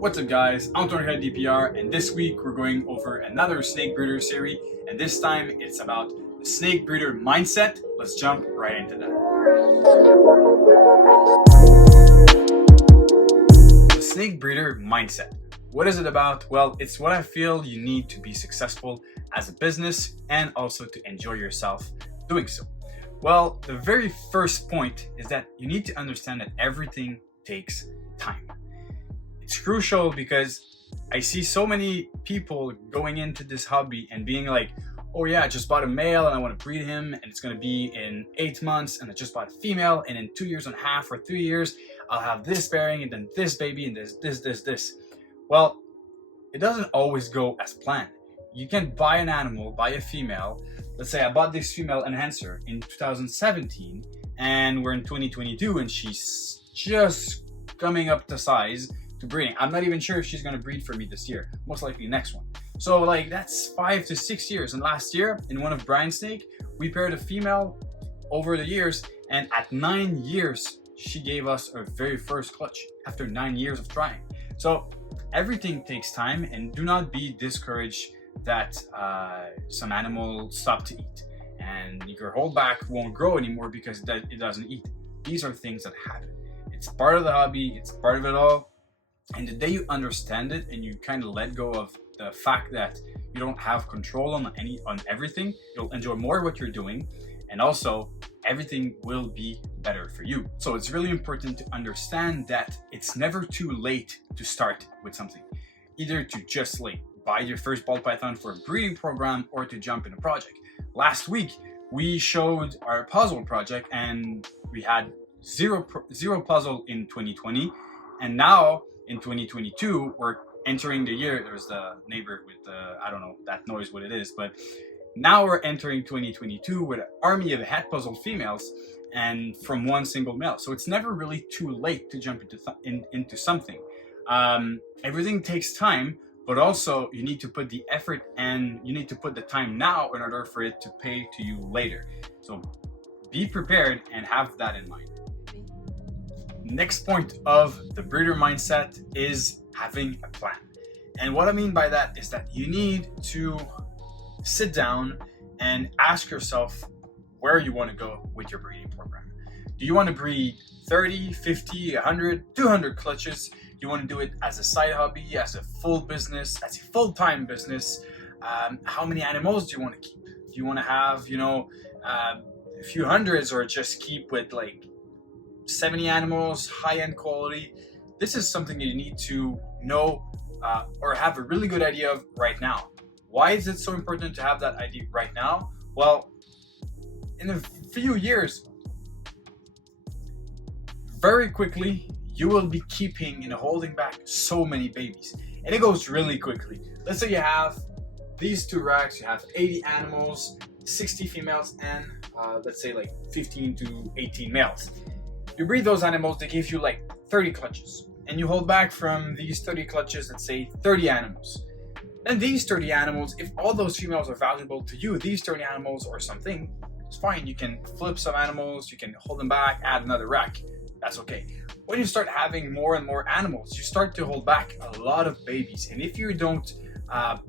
What's up guys, I'm Tony Head DPR, and this week we're going over another snake breeder series, and this time it's about the snake breeder mindset. Let's jump right into that. The snake breeder mindset. What is it about? Well, it's what I feel you need to be successful as a business and also to enjoy yourself doing so. Well, the very first point is that you need to understand that everything takes time. It's crucial because I see so many people going into this hobby and being like, oh yeah, I just bought a male and I want to breed him and it's going to be in 8 months, and I just bought a female and in 2.5 years or 3 years I'll have this bearing and then this baby and this. Well, it doesn't always go as planned. You can buy an animal, buy a female. Let's say I bought this female enhancer in 2017 and we're in 2022 and she's just coming up to size to breeding. I'm not even sure if she's going to breed for me this year, most likely next one. So like that's 5 to 6 years. And last year in one of Brian's snake, we paired a female over the years, and at 9 years she gave us our very first clutch after 9 years of trying. So everything takes time, and do not be discouraged that some animal stop to eat and your holdback won't grow anymore because it doesn't eat. These are things that happen. It's part of the hobby, it's part of it all. And the day you understand it and you kind of let go of the fact that you don't have control on everything, you'll enjoy more what you're doing, and also everything will be better for you. So it's really important to understand that it's never too late to start with something. Either to just like buy your first ball python for a breeding program or to jump in a project. Last week we showed our puzzle project and we had zero puzzle in 2020, and now in 2022 we're entering the year. There's the neighbor with the, I don't know that noise what it is, but now we're entering 2022 with an army of hat puzzle females and from one single male. So it's never really too late to jump into something. Everything takes time, but also you need to put the effort and you need to put the time now in order for it to pay to you later. So be prepared and have that in mind. Next point of the breeder mindset is having a plan. And what I mean by that is that you need to sit down and ask yourself where you want to go with your breeding program. Do you want to breed 30, 50, 100, 200 clutches? Do you want to do it as a side hobby, as a full business, as a full-time business? How many animals do you want to keep? Do you want to have, a few hundreds, or just keep with like 70 animals, high-end quality? This is something you need to know or have a really good idea of right now. Why is it so important to have that idea right now? Well, in a few years, very quickly, you will be keeping and holding back so many babies, and it goes really quickly. Let's say you have these two racks, you have 80 animals, 60 females, and let's say like 15 to 18 males. You breed those animals, they give you like 30 clutches, and you hold back from these 30 clutches, let's say 30 animals. Then these 30 animals, if all those females are valuable to you, these 30 animals or something, it's fine. You can flip some animals, you can hold them back, add another rack. That's okay. When you start having more and more animals, you start to hold back a lot of babies. And if you don't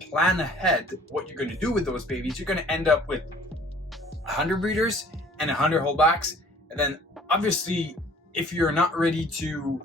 plan ahead what you're going to do with those babies, you're going to end up with 100 breeders and 100 holdbacks. And then obviously, if you're not ready to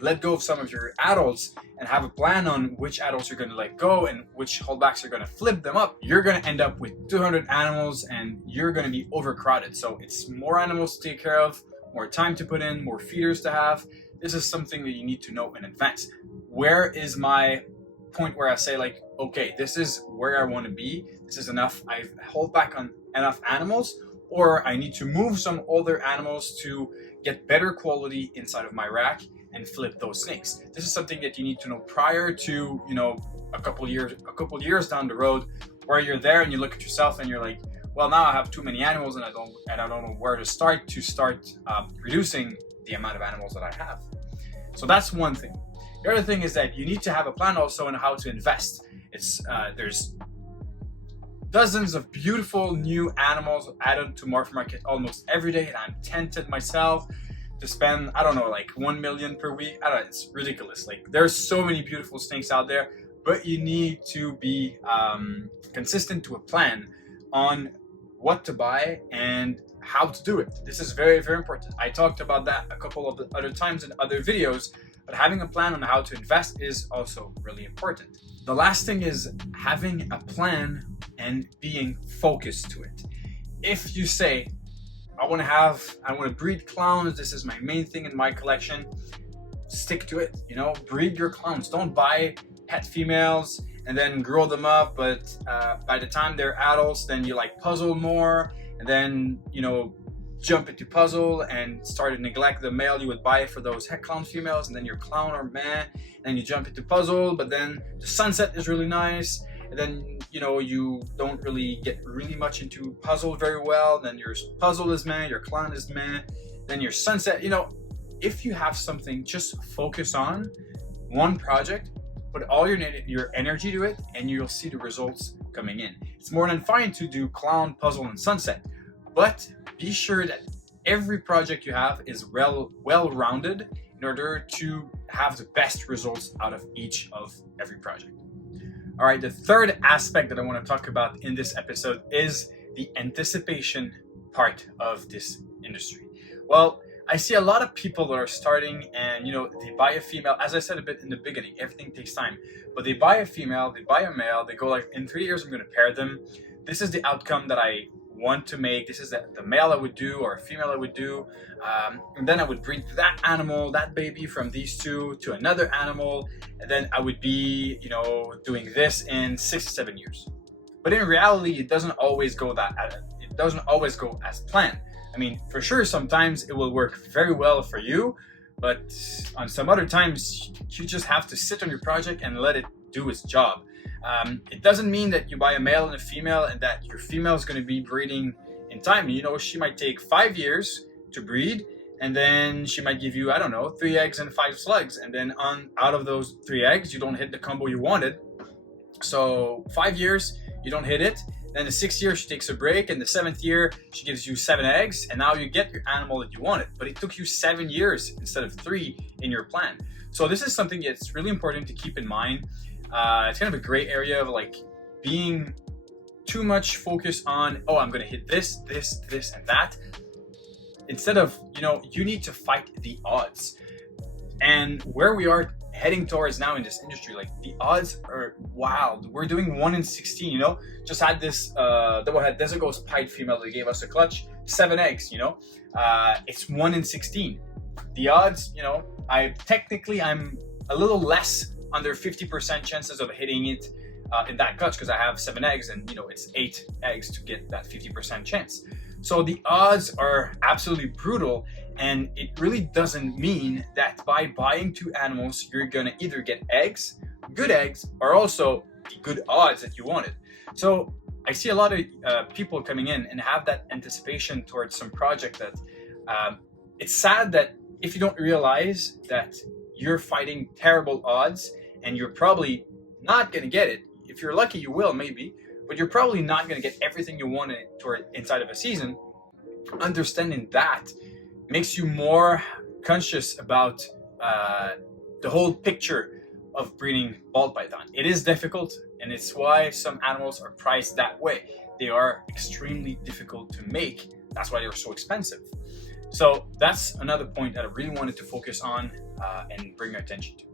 let go of some of your adults and have a plan on which adults you're going to let go and which holdbacks you're going to flip them up, you're going to end up with 200 animals and you're going to be overcrowded. So it's more animals to take care of, more time to put in, more feeders to have. This is something that you need to know in advance. Where is my point where I say like, okay, this is where I want to be. This is enough. I've held back on enough animals, or I need to move some older animals to get better quality inside of my rack and flip those snakes. This is something that you need to know prior to, a couple years down the road, where you're there and you look at yourself and you're like, well, now I have too many animals and I don't know where to start reducing the amount of animals that I have. So that's one thing. The other thing is that you need to have a plan also on how to invest. There's dozens of beautiful new animals added to Morph Market almost every day, and I'm tempted myself to spend, I don't know, like 1 million per week. I don't know, it's ridiculous. Like there's so many beautiful snakes out there, but you need to be consistent to a plan on what to buy and how to do it. This is very, very important. I talked about that a couple of other times in other videos, but having a plan on how to invest is also really important. The last thing is having a plan and being focused to it. If you say, I want to breed clowns, this is my main thing in my collection, stick to it, you know, breed your clowns. Don't buy pet females and then grow them up, but by the time they're adults, then you like puzzle more, and then, you know, jump into puzzle and start to neglect the male you would buy for those het clown females, and then your clown or meh, and you jump into puzzle, but then the sunset is really nice, and then, you know, you don't really get really much into puzzle very well, then your puzzle is meh, your clown is meh, then your sunset, you know. If you have something, just focus on one project, put all your energy to it, and you'll see the results coming in. It's more than fine to do clown, puzzle, and sunset, but be sure that every project you have is well-rounded in order to have the best results out of every project. All right, the third aspect that I want to talk about in this episode is the anticipation part of this industry. Well, I see a lot of people that are starting and, you know, they buy a female. As I said a bit in the beginning, everything takes time. But they buy a female, they buy a male, they go like, in 3 years, I'm going to pair them. This is the outcome that I want to make. This is the male I would do or a female I would do. And then I would breed that animal, that baby from these two to another animal. And then I would be, you know, doing this in 6 to 7 years. But in reality, it doesn't always go as planned. I mean, for sure, sometimes it will work very well for you, but on some other times, you just have to sit on your project and let it do its job. It doesn't mean that you buy a male and a female and that your female is going to be breeding in time. You know, she might take 5 years to breed, and then she might give you, I don't know, 3 eggs and 5 slugs. And then out of those 3 eggs, you don't hit the combo you wanted. So 5 years, you don't hit it. Then the 6th year, she takes a break, and the 7th year, she gives you 7 eggs, and now you get your animal that you wanted. But it took you 7 years instead of 3 in your plan. So this is something that's really important to keep in mind. It's kind of a gray area of like being too much focused on, oh, I'm going to hit this, and that. Instead of, you know, you need to fight the odds. And where we are heading towards now in this industry, like the odds are wild. We're doing 1 in 16, you know. Just had this double-head Desert Ghost Pied female that gave us a clutch, 7 eggs, you know. It's 1 in 16. The odds, you know, I'm a little less under 50% chances of hitting it in that clutch because I have 7 eggs, and, you know, it's 8 eggs to get that 50% chance. So the odds are absolutely brutal. And it really doesn't mean that by buying 2 animals, you're going to either get eggs, good eggs, or also the good odds that you wanted. So I see a lot of people coming in and have that anticipation towards some project that it's sad that if you don't realize that you're fighting terrible odds and you're probably not going to get it. If you're lucky, you will maybe, but you're probably not going to get everything you wanted inside of a season. Understanding that makes you more conscious about the whole picture of breeding ball python. It is difficult, and it's why some animals are priced that way. They are extremely difficult to make. That's why they're so expensive. So that's another point that I really wanted to focus on and bring your attention to.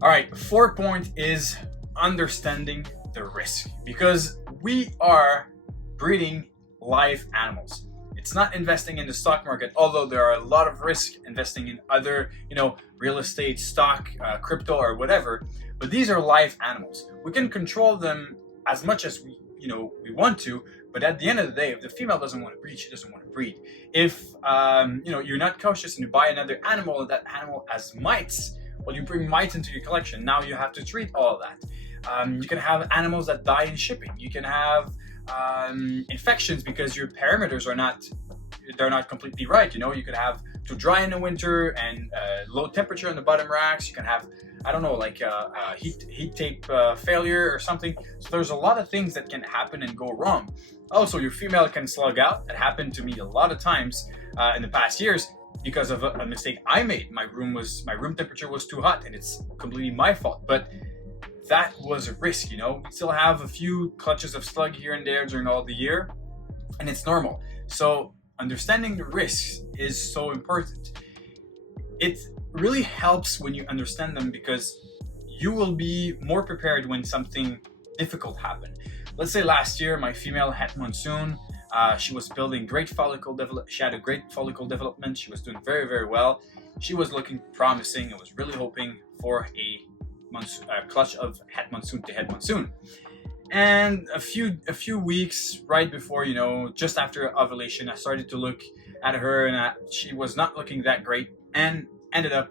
All right, 4th point is understanding the risk, because we are breeding live animals. It's not investing in the stock market, although there are a lot of risk investing in other, you know, real estate, stock, crypto, or whatever. But these are live animals. We can control them as much as we want to. But at the end of the day, if the female doesn't want to breed, she doesn't want to breed. If you're not cautious and you buy another animal and that animal has mites, well, you bring mites into your collection. Now you have to treat all of that. You can have animals that die in shipping. You can have infections because your parameters are not completely right. You know, you could have too dry in the winter and low temperature in the bottom racks. You can have, I don't know, like heat tape failure or something. So there's a lot of things that can happen and go wrong. Also, your female can slug out. That happened to me a lot of times in the past years. because of a mistake I made. My room temperature was too hot, and it's completely my fault. But that was a risk, you know. We still have a few clutches of slug here and there during all the year, and it's normal. So understanding the risks is so important. It really helps when you understand them, because you will be more prepared when something difficult happens. Let's say last year, my female het monsoon, she was building great follicle development. She had a great follicle development. She was doing very, very well. She was looking promising. I was really hoping for a clutch of het monsoon to het monsoon. And a few weeks right before, you know, just after ovulation, I started to look at her, and she was not looking that great, and ended up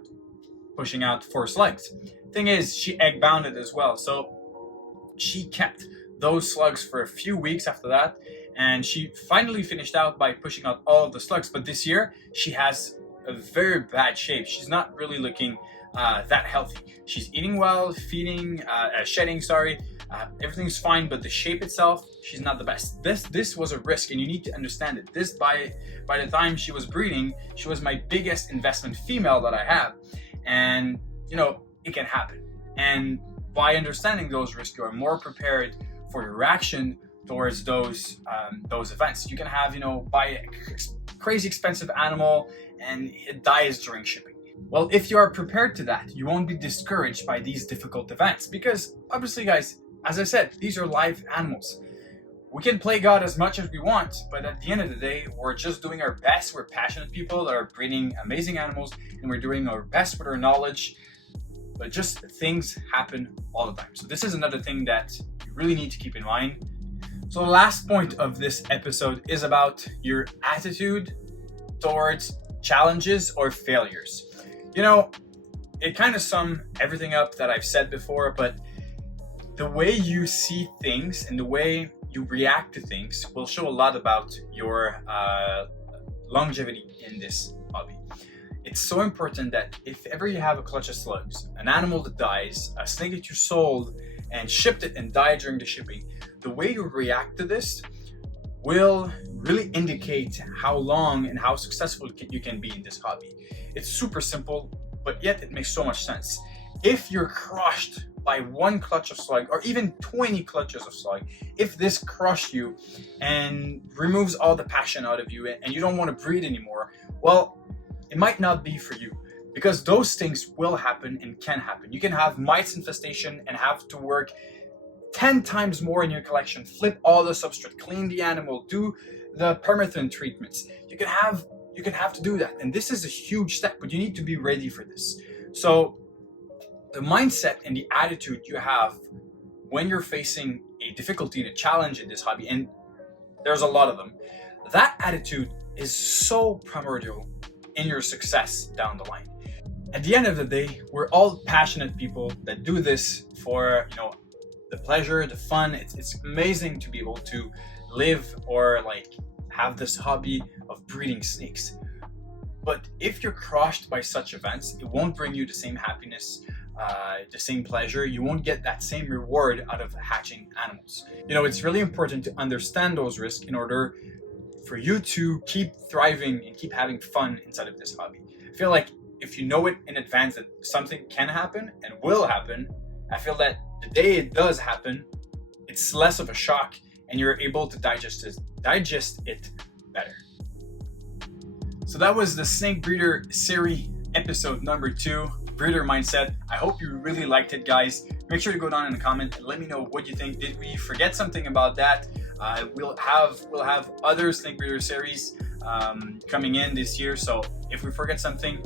pushing out 4 slugs. Thing is, she egg bounded as well, so she kept those slugs for a few weeks after that, and she finally finished out by pushing out all of the slugs. But this year, she has a very bad shape. She's not really looking that healthy. She's eating well, feeding, shedding, sorry. Everything's fine, but the shape itself, she's not the best. This was a risk, and you need to understand it. This, by the time she was breeding, she was my biggest investment female that I have, and you know, it can happen. And by understanding those risks, you are more prepared for your reaction towards those events. You can have, you know, buy a crazy expensive animal and it dies during shipping. Well, if you are prepared to that, you won't be discouraged by these difficult events, because obviously, guys, as I said, these are live animals. We can play God as much as we want, but at the end of the day, we're just doing our best. We're passionate people that are breeding amazing animals, and we're doing our best with our knowledge, but just things happen all the time. So this is another thing that you really need to keep in mind. So the last point of this episode is about your attitude towards challenges or failures. You know, it kind of sums everything up that I've said before, but the way you see things and the way you react to things will show a lot about your longevity in this hobby. It's so important that if ever you have a clutch of slugs, an animal that dies, a snake that you sold and shipped it and died during the shipping, the way you react to this will really indicate how long and how successful you can be in this hobby. It's super simple, but yet it makes so much sense. If you're crushed by one clutch of slug, or even 20 clutches of slug, if this crushed you and removes all the passion out of you and you don't want to breed anymore, well, it might not be for you, because those things will happen and can happen. You can have mites infestation and have to work 10 times more in your collection, flip all the substrate, clean the animal, do the permethrin treatments. You can have to do that, and this is a huge step, but you need to be ready for this. So the mindset and the attitude you have when you're facing a difficulty and a challenge in this hobby, and there's a lot of them, that attitude is so primordial in your success down the line. At the end of the day, we're all passionate people that do this for, you know, the pleasure, the fun. It's amazing to be able to live or like have this hobby of breeding snakes. But if you're crushed by such events, it won't bring you the same happiness, the same pleasure. You won't get that same reward out of hatching animals. You know, it's really important to understand those risks in order for you to keep thriving and keep having fun inside of this hobby. I feel like if you know it in advance that something can happen and will happen, I feel that the day it does happen, it's less of a shock and you're able to digest it better. So that was the Snake Breeder series episode number 2, Breeder Mindset. I hope you really liked it, guys. Make sure to go down in the comment and let me know what you think. Did we forget something about that? We'll have other Snake Breeder series coming in this year. So if we forget something,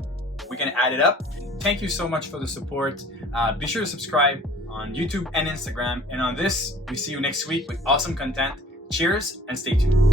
we can add it up. Thank you so much for the support. Be sure to subscribe on YouTube and Instagram. And on this, we see you next week with awesome content. Cheers and stay tuned.